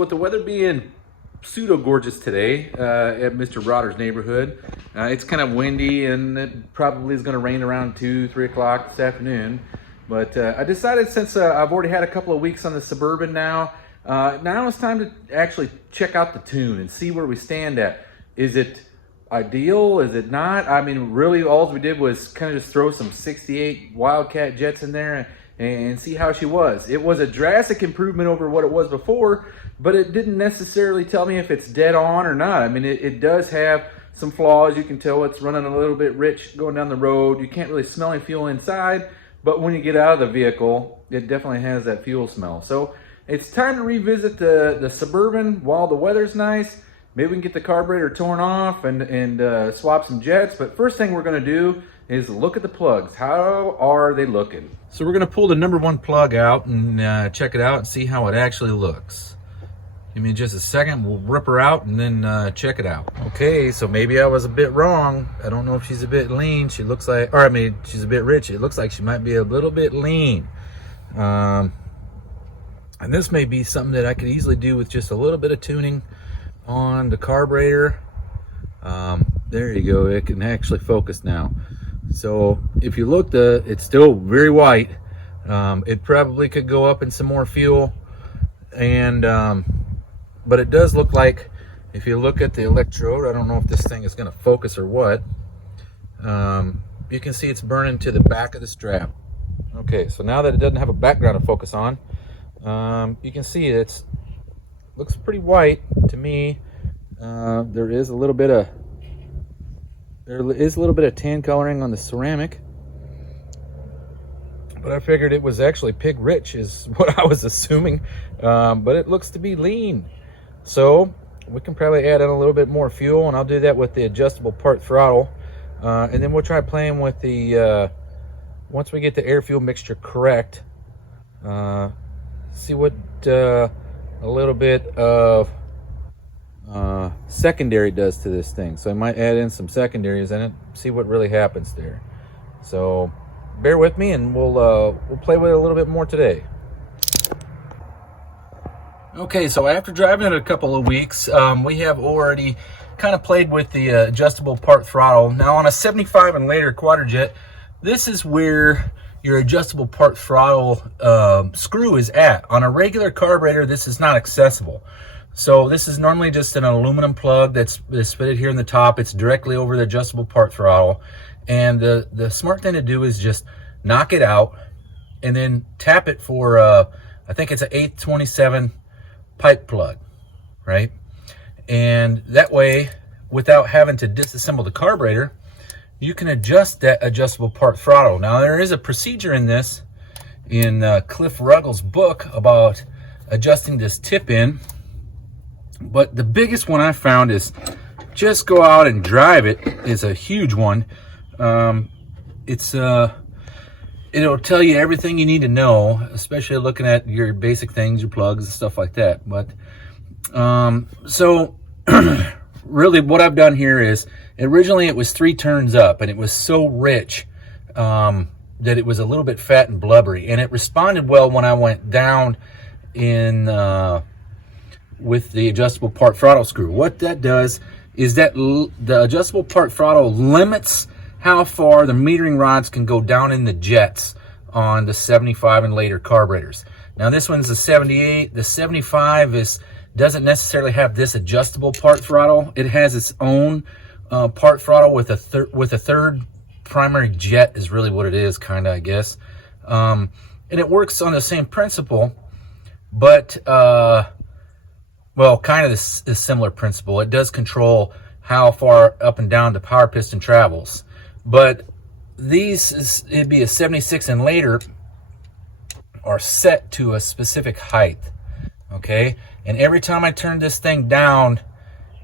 with the weather being pseudo gorgeous today at Mr. Brodder's neighborhood, it's kind of windy and it probably is going to rain around 2-3 o'clock this afternoon. But I decided, since I've already had a couple of weeks on the Suburban now it's time to actually check out the tune and see where we stand at. Is it ideal? Is it not? I mean, really all we did was kind of just throw some 68 Wildcat jets in there and see how she was. It was a drastic improvement over what it was before, but it didn't necessarily tell me if it's dead on or not. I mean, it does have some flaws. You can tell it's running a little bit rich going down the road. You can't really smell any fuel inside, but when you get out of the vehicle, it definitely has that fuel smell. So it's time to revisit the Suburban while the weather's nice. Maybe we can get the carburetor torn off and swap some jets. But first thing we're going to do is look at the plugs. How are they looking? So we're going to pull the number 1 plug out and check it out and see how it actually looks. Give me just a second. We'll rip her out and then check it out. Okay, so maybe I was a bit wrong. I don't know if she's a bit lean. She looks like, or I mean, she's a bit rich. It looks like she might be a little bit lean. And this may be something that I could easily do with just a little bit of tuning on the carburetor. There you go. It can actually focus now. So if you look, it's still very white. It probably could go up in some more fuel, and but it does look like, if you look at the electrode, I don't know if this thing is going to focus or what, you can see it's burning to the back of the strap. Okay, so now that it doesn't have a background to focus on, you can see it looks pretty white to me. There is a little bit of tan coloring on the ceramic, but I figured it was actually pig rich is what I was assuming. But it looks to be lean, so we can probably add in a little bit more fuel, and I'll do that with the adjustable part throttle, and then we'll try playing with the once we get the air fuel mixture correct, see what a little bit of secondary does to this thing. So I might add in some secondaries in it, see what really happens there. So bear with me, and we'll play with it a little bit more today. Okay, so after driving it a couple of weeks, we have already kind of played with the adjustable part throttle. Now on a 75 and later Quadrajet, this is where your adjustable part throttle screw is at. On a regular carburetor, this is not accessible. So this is normally just an aluminum plug that's fitted here in the top. It's directly over the adjustable part throttle. And the smart thing to do is just knock it out and then tap it for, I think it's an 827 pipe plug, right? And that way, without having to disassemble the carburetor, you can adjust that adjustable part throttle. Now, there is a procedure in this, in Cliff Ruggles' book, about adjusting this tip in. But the biggest one I found is just go out and drive it. It's a huge one. It'll tell you everything you need to know, especially looking at your basic things, your plugs and stuff like that. But so really what I've done here is, originally it was 3 turns up, and it was so rich that it was a little bit fat and blubbery, and it responded well when I went down in with the adjustable part throttle screw. What that does is that the adjustable part throttle limits how far the metering rods can go down in the jets on the 75 and later carburetors. Now this one's the 78. The 75 doesn't necessarily have this adjustable part throttle. It has its own part throttle with a third primary jet is really what it is, kind of, I guess. And it works on the same principle, but well, kind of the similar principle. It does control how far up and down the power piston travels. But it'd be a 76 and later, are set to a specific height, okay? And every time I turned this thing down,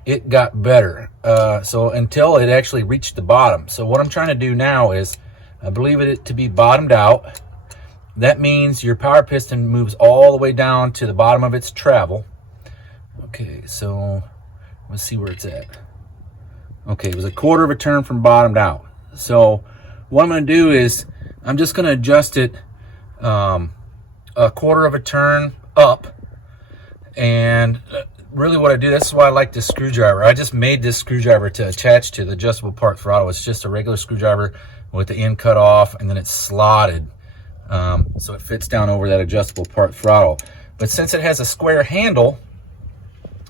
it got better. So until it actually reached the bottom. So what I'm trying to do now is, I believe it to be bottomed out. That means your power piston moves all the way down to the bottom of its travel. Okay, so let's see where it's at. Okay, it was a 1/4 of a turn from bottomed out. So what I'm going to do is, I'm just going to adjust it a 1/4 of a turn up, And really what I do, that's why I like this screwdriver. I just made this screwdriver to attach to the adjustable part throttle. It's just a regular screwdriver with the end cut off, and then it's slotted. So it fits down over that adjustable part throttle. But since it has a square handle,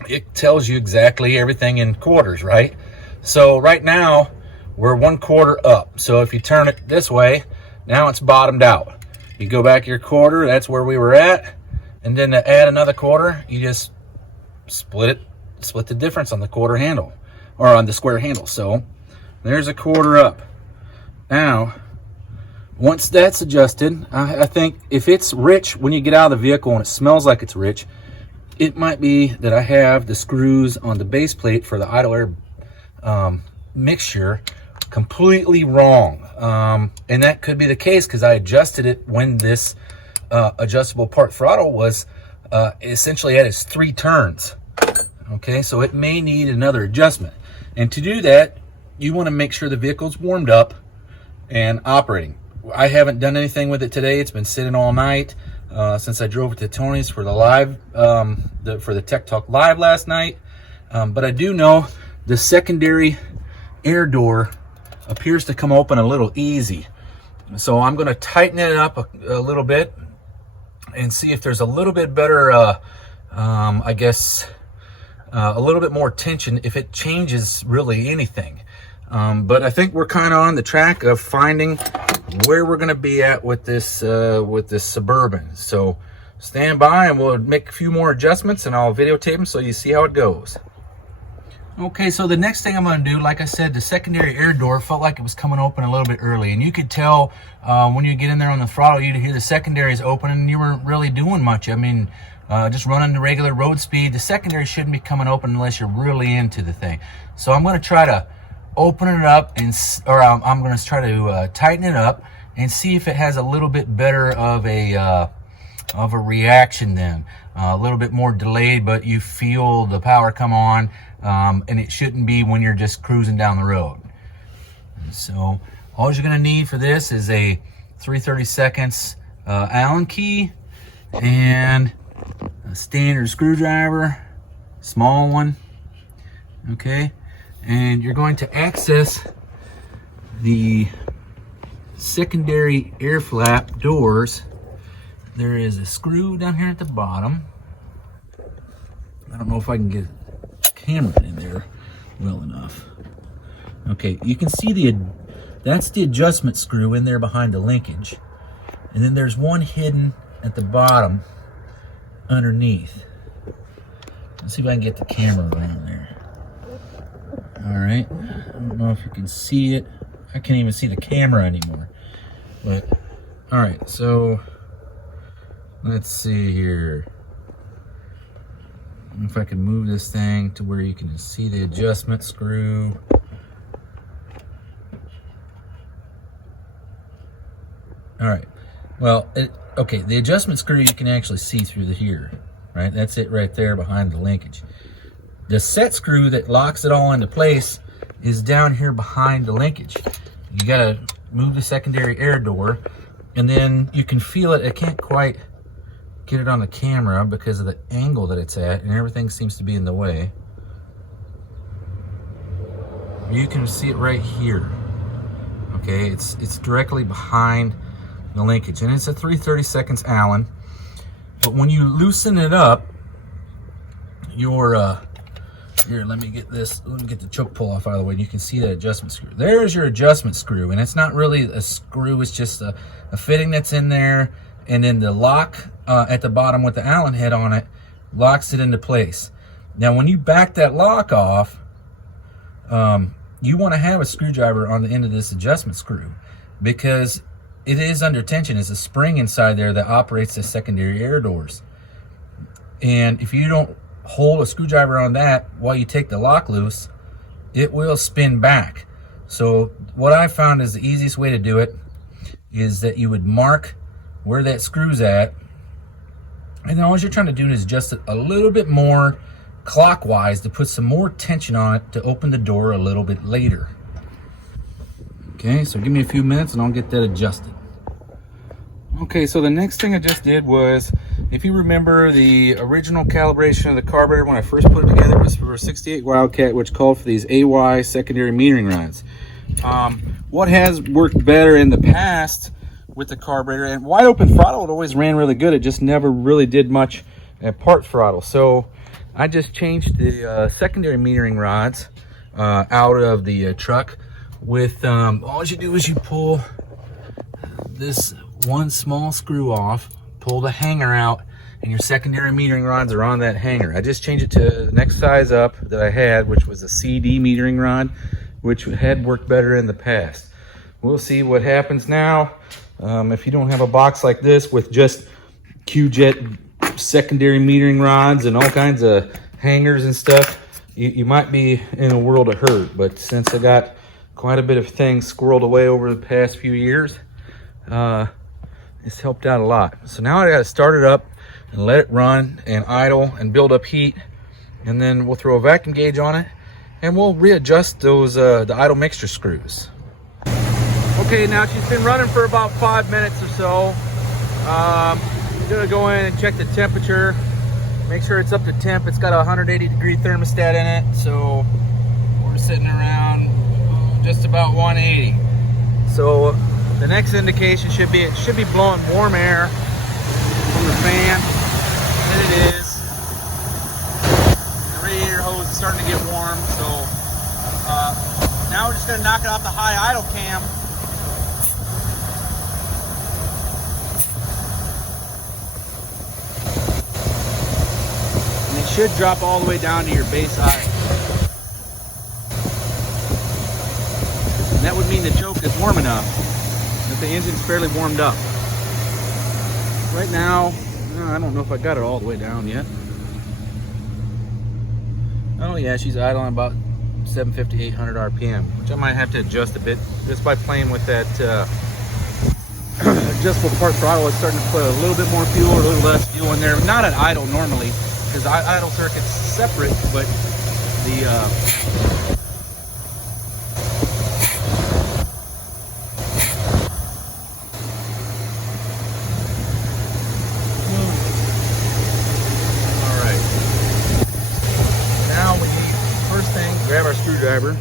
it tells you exactly everything in quarters, right? So right now, we're 1/4 up. So if you turn it this way, now it's bottomed out. You go back your quarter, that's where we were at. And then to add another quarter, you just split the difference on the quarter handle, or on the square handle. So there's a 1/4 up. Now, once that's adjusted, I think if it's rich when you get out of the vehicle and it smells like it's rich, it might be that I have the screws on the base plate for the idle air mixture completely wrong. And that could be the case because I adjusted it when this adjustable part throttle was essentially at its 3 turns. Okay, so it may need another adjustment. And to do that, you want to make sure the vehicle's warmed up and operating. I haven't done anything with it today. It's been sitting all night since I drove it to Tony's for the live, for the Tech Talk Live last night. But I do know the secondary air door appears to come open a little easy. So I'm going to tighten it up a little bit and see if there's a little bit better, I guess, a little bit more tension if it changes really anything. But I think we're kind of on the track of finding where we're going to be at with this Suburban. So stand by and we'll make a few more adjustments and I'll videotape them so you see how it goes. Okay, so the next thing I'm going to do, like I said, the secondary air door felt like it was coming open a little bit early, and you could tell when you get in there on the throttle, you'd hear the secondaries open and you weren't really doing much. I mean, just running the regular road speed, the secondary shouldn't be coming open unless you're really into the thing. So I'm going to try to open it up, I'm going to try to tighten it up and see if it has a little bit better of a reaction then. A little bit more delayed, but you feel the power come on, and it shouldn't be when you're just cruising down the road. So all you're going to need for this is a 3/32 Allen key and a standard screwdriver, small one. Okay, and you're going to access the secondary air flap doors. There is a screw down here at the bottom. I don't know if I can get the camera in there well enough. Okay, you can see that's the adjustment screw in there behind the linkage. And then there's one hidden at the bottom underneath. Let's see if I can get the camera around there. All right, I don't know if you can see it. I can't even see the camera anymore. But, all right, so let's see here. If I can move this thing to where you can see the adjustment screw. All right. Well, okay, the adjustment screw you can actually see through here, right? That's it right there behind the linkage. The set screw that locks it all into place is down here behind the linkage. You gotta move the secondary air door, and then you can feel it. I can't quite get it on the camera because of the angle that it's at, and everything seems to be in the way. You can see it right here. Okay, it's directly behind the linkage, and it's a 3/32 Allen. But when you loosen it up, here, let me get the choke pull off out of the way, and you can see that adjustment screw. There's your adjustment screw, and it's not really a screw, it's just a fitting that's in there, and then the lock at the bottom with the Allen head on it locks it into place. Now when you back that lock off, you want to have a screwdriver on the end of this adjustment screw because it is under tension. It's a spring inside there that operates the secondary air doors, and if you don't hold a screwdriver on that while you take the lock loose, it will spin back. So what I found is the easiest way to do it is that you would mark where that screw's at, and then all you're trying to do is adjust it a little bit more clockwise to put some more tension on it to open the door a little bit later. Okay, so give me a few minutes and I'll get that adjusted. Okay, so the next thing I just did was If you remember, the original calibration of the carburetor when I first put it together was for a 68 Wildcat, which called for these AY secondary metering rods. What has worked better in the past with the carburetor, and wide open throttle, it always ran really good. It just never really did much at part throttle. So I just changed the secondary metering rods out of the truck with, all you do is you pull this one small screw off, pull the hanger out, and your secondary metering rods are on that hanger. I just changed it to the next size up that I had, which was a CD metering rod, which had worked better in the past. We'll see what happens now. If you don't have a box like this with just Q-Jet secondary metering rods and all kinds of hangers and stuff, you might be in a world of hurt. But since I got quite a bit of things squirreled away over the past few years, it's helped out a lot. So now I got to start it up and let it run and idle and build up heat, and then we'll throw a vacuum gauge on it and we'll readjust those the idle mixture screws. Okay, now she's been running for about 5 minutes or so. I'm gonna go in and check the temperature, make sure it's up to temp. It's got a 180-degree thermostat in it, so we're sitting around just about 180. So the next indication should be, it should be blowing warm air from the fan, and it is. The radiator hose is starting to get warm, so now we're just gonna knock it off the high idle cam. And it should drop all the way down to your base idle. And that would mean the choke is warm enough that the engine's fairly warmed up. Right now, I don't know if I got it all the way down yet. Oh yeah, she's idling about 750, 800 RPM, which I might have to adjust a bit just by playing with that adjustable part throttle. It's starting to put a little bit more fuel or a little less fuel in there. Not at idle normally, because idle circuit's separate, but the grab our screwdriver.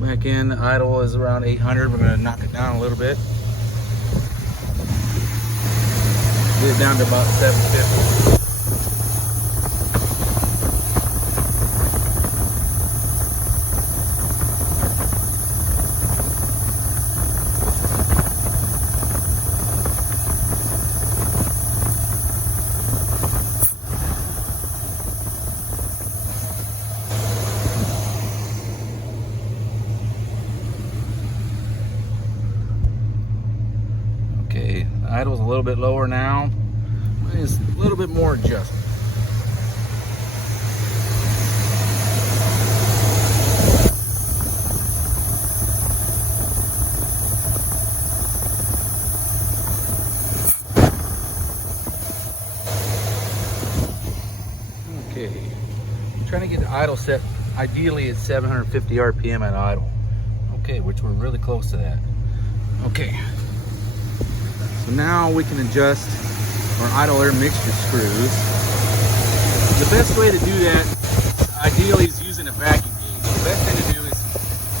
Back in, the idle is around 800. We're going to knock it down a little bit. Get it down to about 750. Okay, the idle's a little bit lower now. It's a little bit more adjusted. Okay, I'm trying to get the idle set ideally at 750 RPM at idle. Okay, which we're really close to that. Okay. So now we can adjust our idle air mixture screws. The best way to do that ideally is using a vacuum gauge. The best thing to do is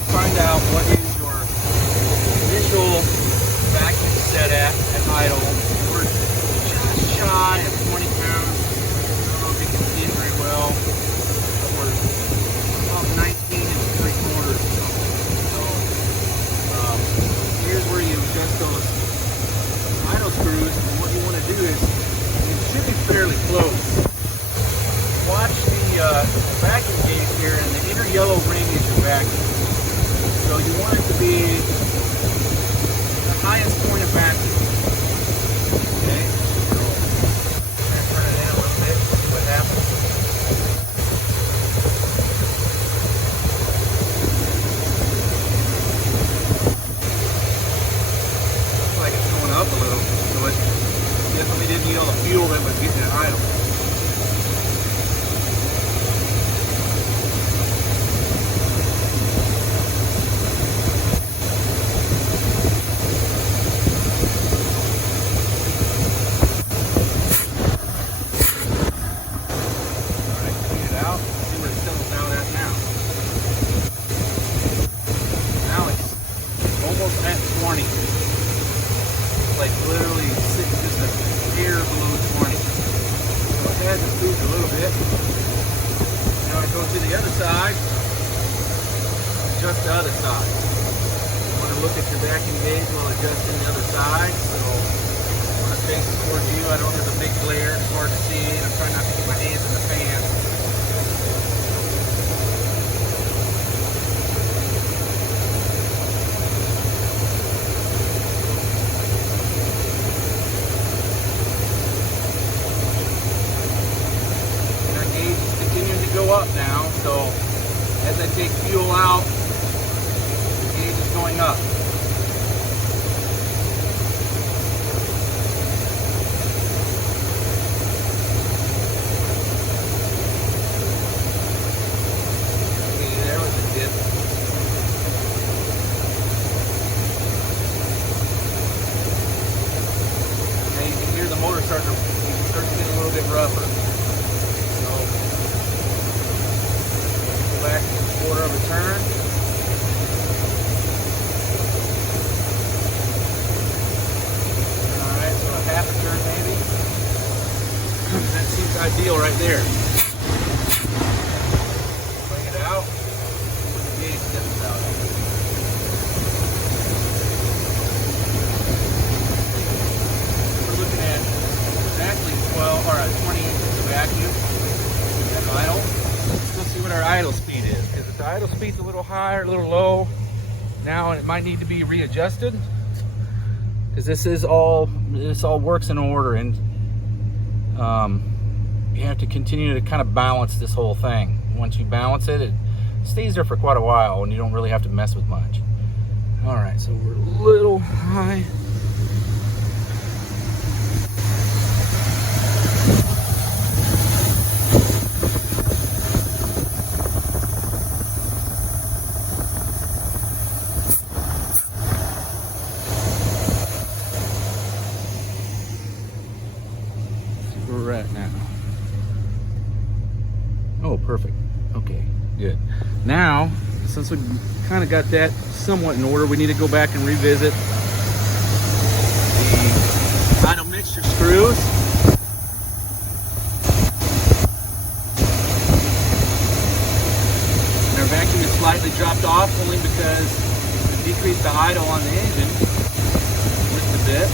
find out what is your initial vacuum set at idle. We're just shy of 20 pounds. I don't know if you can see it very well, but we're about 19 3/4. So here's where you adjust those idle screws, and what you want to do is, it should be fairly close. Watch the vacuum gauge here, and the inner yellow ring is your vacuum. So you want to 20. It's like literally sitting just a hair below 20. So it has improved a little bit. Now I go to the other side, adjust the other side. You want to look at your vacuum gauge while adjusting the other side. So when I face it towards you, I don't have a big glare, it's hard to see, and I'm trying not to get my hands in the fan. Up now, so as I take fuel out, the gauge is going up. Okay, there was a dip. Now you can hear the motor start to get a little bit rougher. Back a quarter of a turn. Alright, so a half a turn maybe. That seems ideal right there. Bring it out. When the gauge steps out. We're looking at exactly 12 or 20 inches of vacuum at idle. Let's see what our idle speed is, because if the idle speed's a little high or a little low now, it might need to be readjusted, because this all works in order, and you have to continue to kind of balance this whole thing. Once you balance it, it stays there for quite a while and you don't really have to mess with much. All right, so we're a little high. We're at now. Oh, perfect. Okay, good. Now, since we kind of got that somewhat in order, we need to go back and revisit the idle mixture screws. And our vacuum is slightly dropped off only because we decreased the idle on the engine just a bit.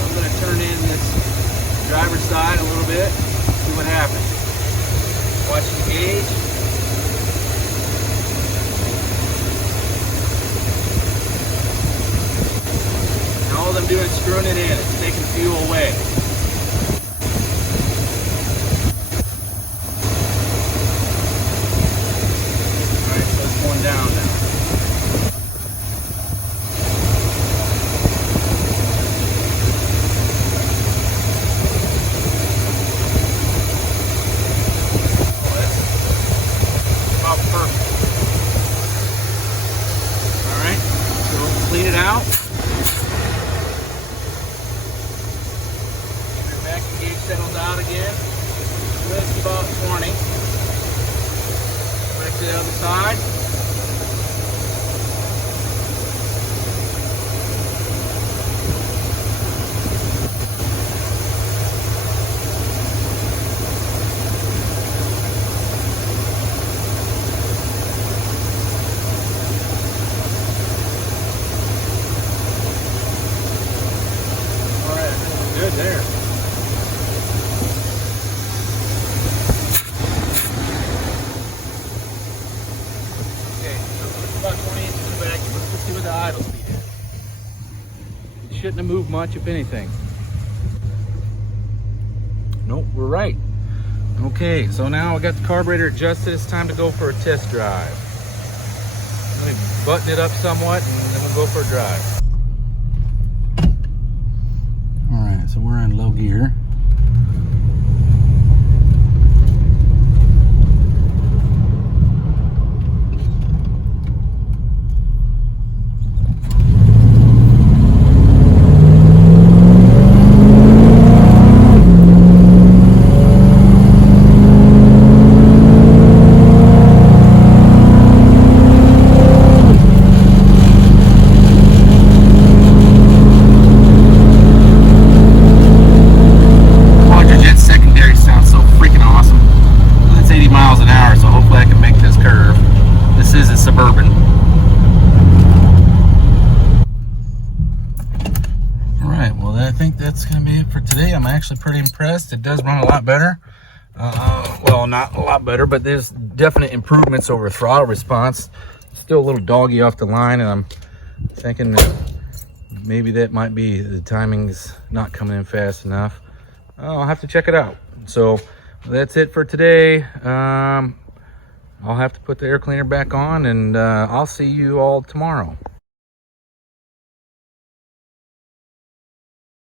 I'm going to turn in this driver's side a little bit, see what happens. Watch the gauge. And all I'm doing is screwing it in. It's taking fuel away. Alright, so it's going down now. Clean it out. Your vacuum gauge settles out again. Just about 20. Back to the other side. Good there. Okay, so it's about 20 inches in the back. Let's see what the idle speed is. It shouldn't have moved much, if anything. Nope, we're right. Okay, so now I got the carburetor adjusted. It's time to go for a test drive. Let me button it up somewhat and then we'll go for a drive. So we're in low gear. that's gonna be it for today. I'm actually pretty impressed. It does run a lot better. Well, not a lot better, but there's definite improvements over throttle response. Still a little doggy off the line, and I'm thinking that maybe that might be the timing's not coming in fast enough. I'll have to check it out. So that's it for today. I'll have to put the air cleaner back on, and I'll see you all tomorrow.